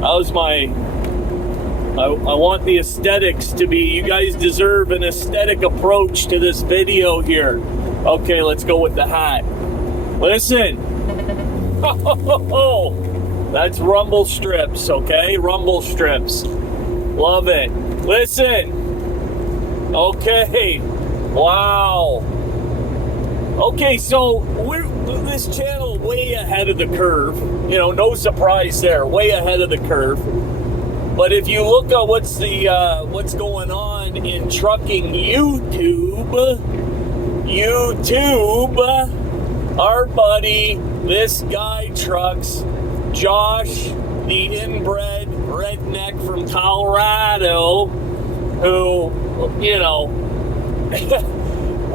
How's my... I want the aesthetics to be... You guys deserve an aesthetic approach to this video here. Okay, let's go with the hat. Listen. That's rumble strips, okay? Rumble strips. Love it. Listen. Okay. Wow. Okay, so this channel way ahead of the curve. You know, no surprise there. Way ahead of the curve. But if you look at what's going on in trucking YouTube, our buddy, this guy trucks, Josh, the inbred redneck from Colorado, who, you know,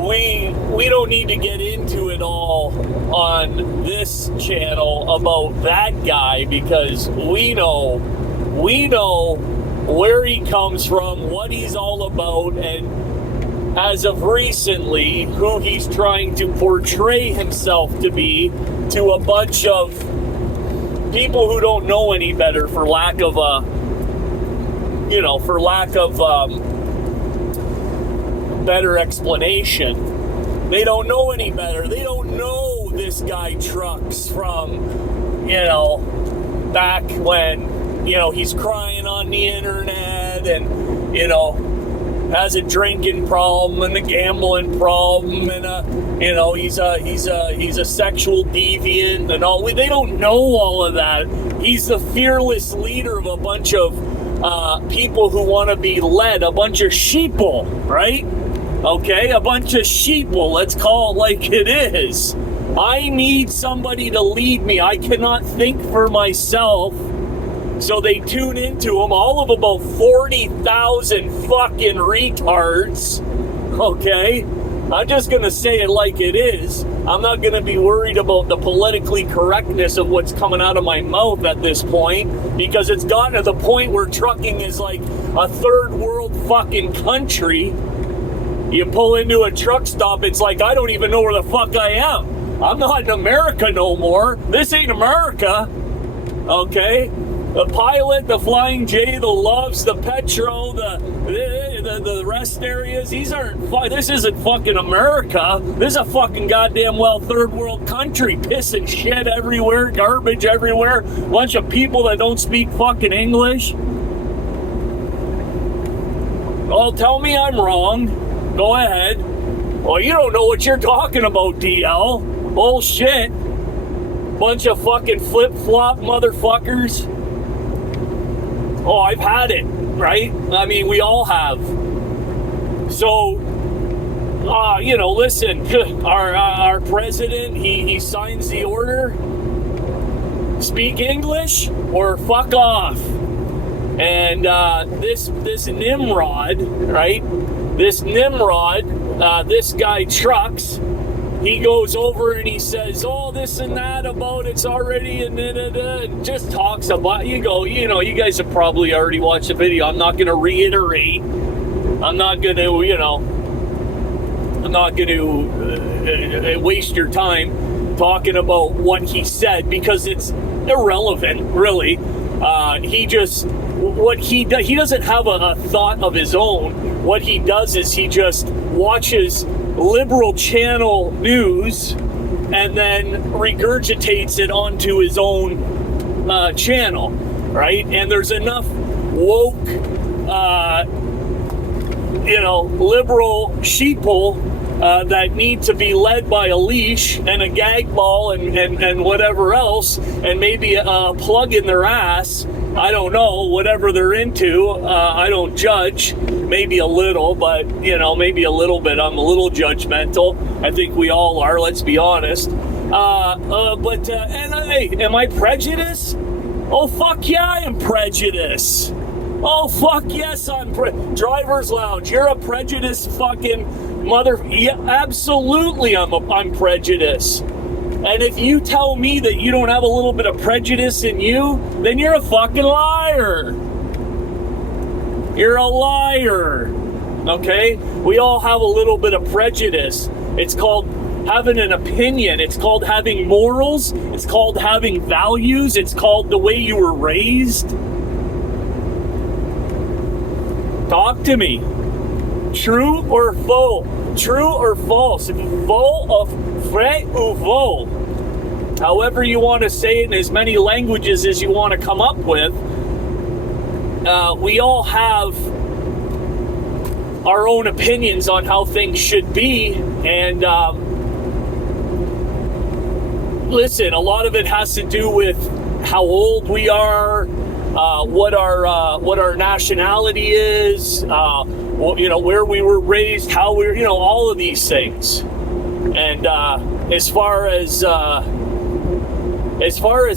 we don't need to get into it all on this channel about that guy, because we know where he comes from, what he's all about, and as of recently, who he's trying to portray himself to be to a bunch of people who don't know any better, for lack of better explanation. They don't know any better. They don't know this guy trucks from, you know, back when, you know, he's crying on the internet and, you know, has a drinking problem and a gambling problem and you know, he's a sexual deviant and all. They don't know all of that. He's the fearless leader of a bunch of people who want to be led, a bunch of sheeple, right? Okay, a bunch of sheeple. Let's call it like it is. I need somebody to lead me. I cannot think for myself. So they tune into him, all of about 40,000 fucking retards, okay? I'm just going to say it like it is. I'm not going to be worried about the politically correctness of what's coming out of my mouth at this point, because it's gotten to the point where trucking is like a third world fucking country. You pull into a truck stop, it's like, I don't even know where the fuck I am. I'm not in America no more. This ain't America, okay? The Pilot, the Flying J, the Loves, the Petro, the rest areas, this isn't fucking America. This is a fucking goddamn third world country. Piss and shit everywhere, garbage everywhere, bunch of people that don't speak fucking English. Oh, tell me I'm wrong. Go ahead. Well, you don't know what you're talking about, DL. Bullshit. Bunch of fucking flip-flop motherfuckers. Oh, I've had it, right? I mean, we all have. So, you know, listen, our president, he signs the order. Speak English or fuck off. And this Nimrod, right? This Nimrod, this guy trucks. He goes over and he says, oh, this and that about it's already, and just talks about, you know, you guys have probably already watched the video. I'm not going to reiterate. I'm not going to waste your time talking about what he said, because it's irrelevant, really. He doesn't have a thought of his own. What he does is he just watches liberal channel news and then regurgitates it onto his own channel, right? And there's enough woke, liberal sheeple that need to be led by a leash and a gag ball and whatever else, and maybe a plug in their ass. I don't know, whatever they're into. I don't judge. Maybe a little, but, maybe a little bit. I'm a little judgmental. I think we all are, let's be honest. Hey, am I prejudiced? Oh, fuck yeah, I am prejudiced. Oh, fuck yes, I'm Driver's Lounge, you're a prejudiced fucking mother... Yeah, absolutely I'm prejudiced. And if you tell me that you don't have a little bit of prejudice in you, then you're a fucking liar. You're a liar. Okay? We all have a little bit of prejudice. It's called having an opinion. It's called having morals. It's called having values. It's called the way you were raised. Talk to me. True or faux? True or false? Faux of vrai ou faux? However you want to say it in as many languages as you want to come up with. We all have our own opinions on how things should be, and listen, a lot of it has to do with how old we are, what our nationality is, where we were raised, how we're, all of these things. And as far as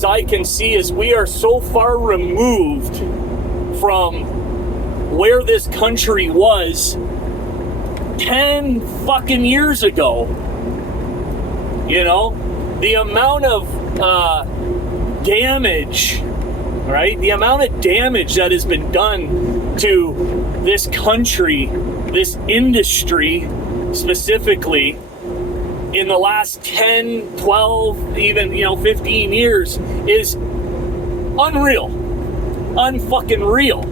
I can see, is we are so far removed from where this country was 10 fucking years ago. The amount of damage, right? The amount of damage that has been done to this country, this industry specifically, in the last 10, 12, even, 15 years is unreal. Unfucking real.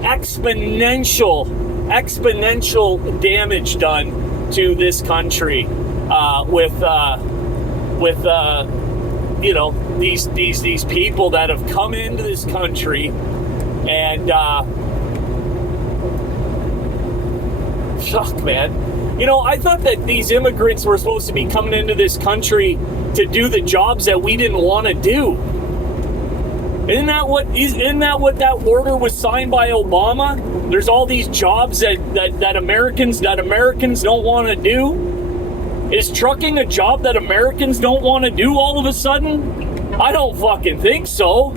Exponential damage done to this country with these people that have come into this country and fuck, man. I thought that these immigrants were supposed to be coming into this country to do the jobs that we didn't want to do. Isn't that what that order was signed by Obama? There's all these jobs that Americans don't want to do. Is trucking a job that Americans don't want to do all of a sudden? I don't fucking think so.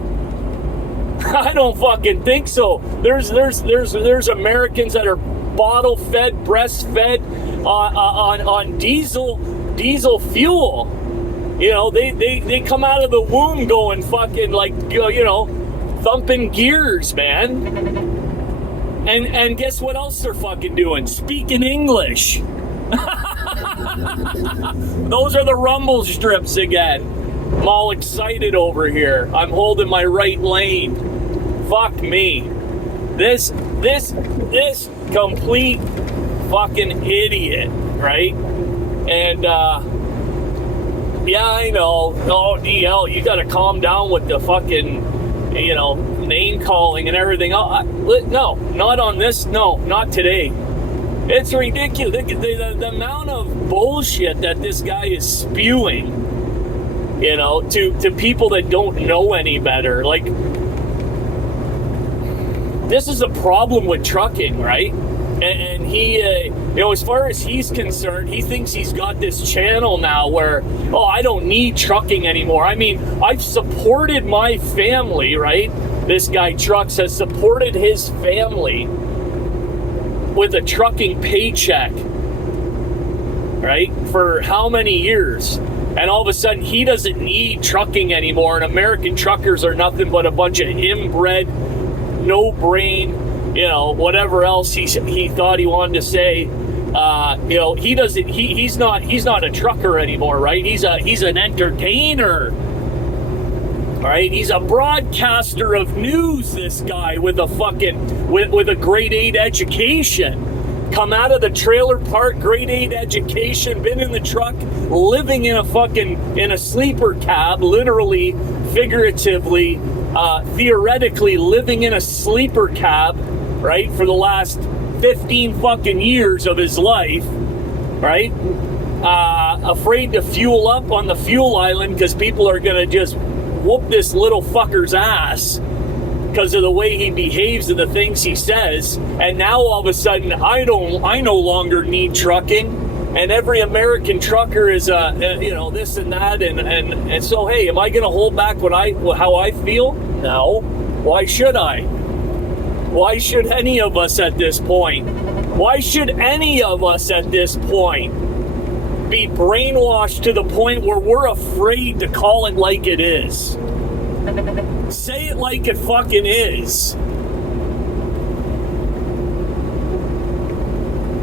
I don't fucking think so. There's Americans that are bottle fed, breastfed on diesel fuel. They come out of the womb going fucking thumping gears, man. And guess what else they're fucking doing? Speaking English. Those are the rumble strips again. I'm all excited over here. I'm holding my right lane. Fuck me. This complete fucking idiot, right? And yeah, I know. Oh, DL, you gotta calm down with the fucking, name calling and everything. No, not on this. No, not today. It's ridiculous. The amount of bullshit that this guy is spewing, to people that don't know any better. Like, this is a problem with trucking, right? And he, as far as he's concerned, he thinks he's got this channel now where, I don't need trucking anymore. I mean, I've supported my family, right? This guy Trucks has supported his family with a trucking paycheck, right? For how many years? And all of a sudden, he doesn't need trucking anymore. And American truckers are nothing but a bunch of inbred, no brain, whatever else he thought he wanted to say. He doesn't. He's not a trucker anymore, right? He's an entertainer, right? He's a broadcaster of news. This guy with a fucking with a grade 8 education. Come out of the trailer park, grade 8 education, been in the truck, living in a sleeper cab, literally, figuratively, theoretically living in a sleeper cab, right, for the last 15 fucking years of his life, right? Afraid to fuel up on the fuel island because people are gonna just whoop this little fucker's ass because of the way he behaves and the things he says. And now all of a sudden, I no longer need trucking, and every American trucker is this and that, and so hey, am I going to hold back how I feel? No. Why should I? Why should any of us at this point? Why should any of us at this point be brainwashed to the point where we're afraid to call it like it is? Say it like it fucking is.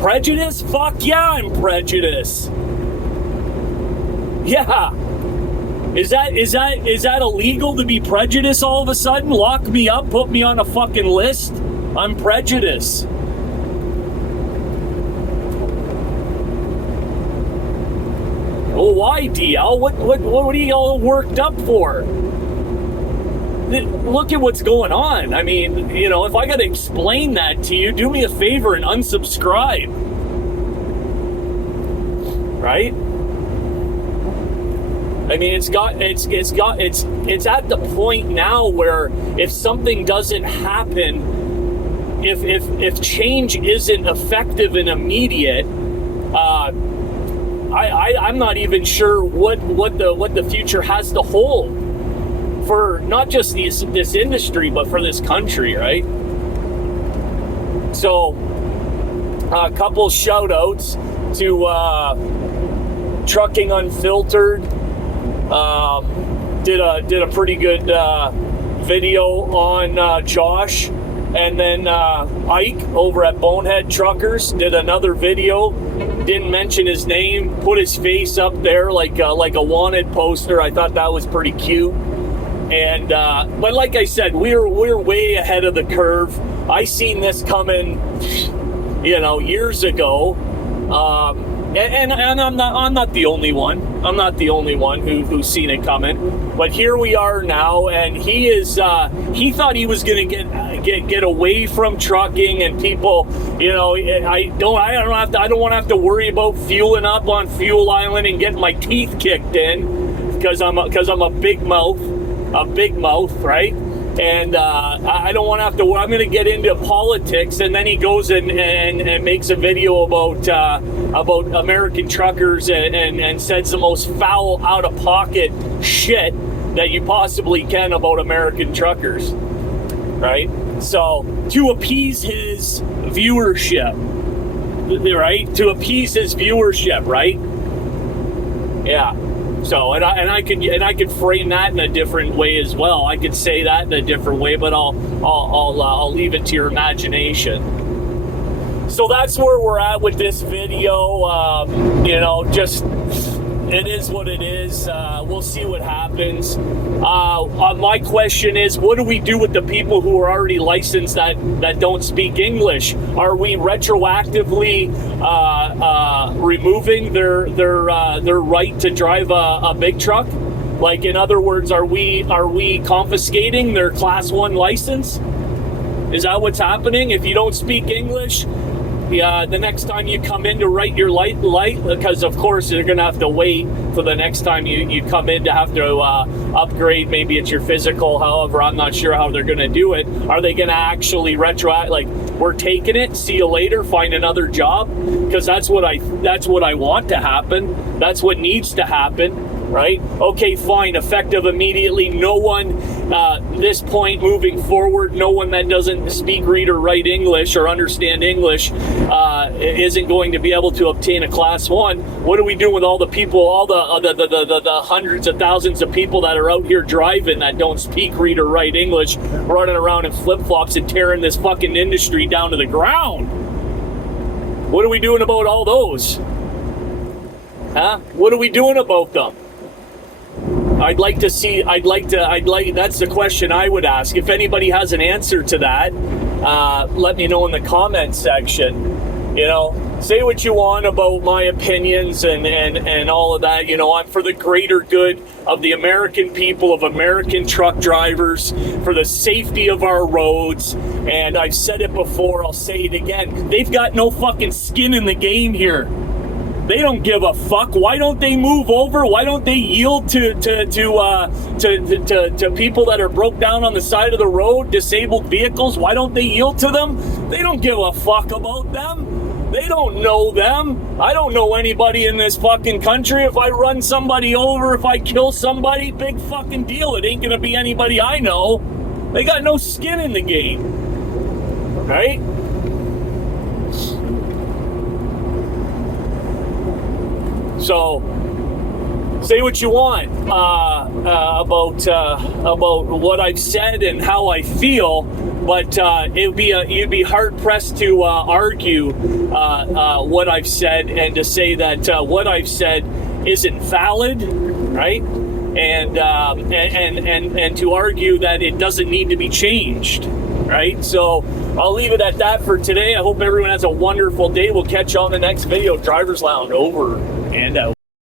Prejudice? Fuck yeah, I'm prejudiced. Yeah. Is that illegal to be prejudiced all of a sudden? Lock me up, put me on a fucking list? I'm prejudiced. Oh, why, DL? What are you all worked up for? Look at what's going on. I mean, you know, if I got to explain that to you, do me a favor and unsubscribe. Right? I mean, it's at the point now where if something doesn't happen, if change isn't effective and immediate, I'm not even sure what the future has to hold for not just this industry, but for this country, right? So, a couple shout outs to Trucking Unfiltered. Did a pretty good video on Josh, and then Ike over at Bonehead Truckers did another video. Didn't mention his name, put his face up there like a wanted poster. I thought that was pretty cute. And but like I said, we're way ahead of the curve. I seen this coming, you know, years ago. And I'm not the only one. I'm not the only one who's seen it coming. But here we are now, and he thought he was going to get away from trucking, and people, you know, I don't want to have to worry about fueling up on Fuel Island and getting my teeth kicked in because I'm a big mouth, right? And I don't want to have to. I'm going to get into politics, and then he goes and makes a video about American truckers and says the most foul, out of pocket shit that you possibly can about American truckers, right? So to appease his viewership, right? To appease his viewership, right? Yeah. So and I could frame that in a different way as well. I could say that in a different way, but I'll leave it to your imagination. So that's where we're at with this video. You know, just it is what it is. We'll see what happens. My question is, what do we do with the people who are already licensed that don't speak English? Are we retroactively removing their right to drive a big truck? Like, in other words, are we confiscating their Class 1 license? Is that what's happening? If you don't speak English, the next time you come in to write your light, because of course you're going to have to wait for the next time you come in to have to upgrade. Maybe it's your physical. However, I'm not sure how they're going to do it. Are they going to actually like, we're taking it, see you later, find another job? Because that's what I want to happen. That's what needs to happen. Right? Okay, fine. Effective immediately. No one, this point moving forward, no one that doesn't speak, read, or write English or understand English isn't going to be able to obtain a Class 1. What do we do with all the people, all the hundreds of thousands of people that are out here driving that don't speak, read, or write English, running around in flip-flops and tearing this fucking industry down to the ground? What are we doing about all those? Huh? What are we doing about them? That's the question I would ask. If anybody has an answer to that, let me know in the comment section. You know, say what you want about my opinions and all of that. You know, I'm for the greater good of the American people, of American truck drivers, for the safety of our roads. And I've said it before, I'll say it again. They've got no fucking skin in the game here. They don't give a fuck. Why don't they move over? Why don't they yield to people that are broke down on the side of the road, disabled vehicles? Why don't they yield to them? They don't give a fuck about them. They don't know them. I don't know anybody in this fucking country. If I run somebody over, if I kill somebody, big fucking deal. It ain't gonna be anybody I know. They got no skin in the game. Right? So, say what you want about what I've said and how I feel, but you'd be hard pressed to argue what I've said and to say that what I've said isn't valid, right? And to argue that it doesn't need to be changed, right? So I'll leave it at that for today. I hope everyone has a wonderful day. We'll catch you on the next video. Driver's Lounge over and out.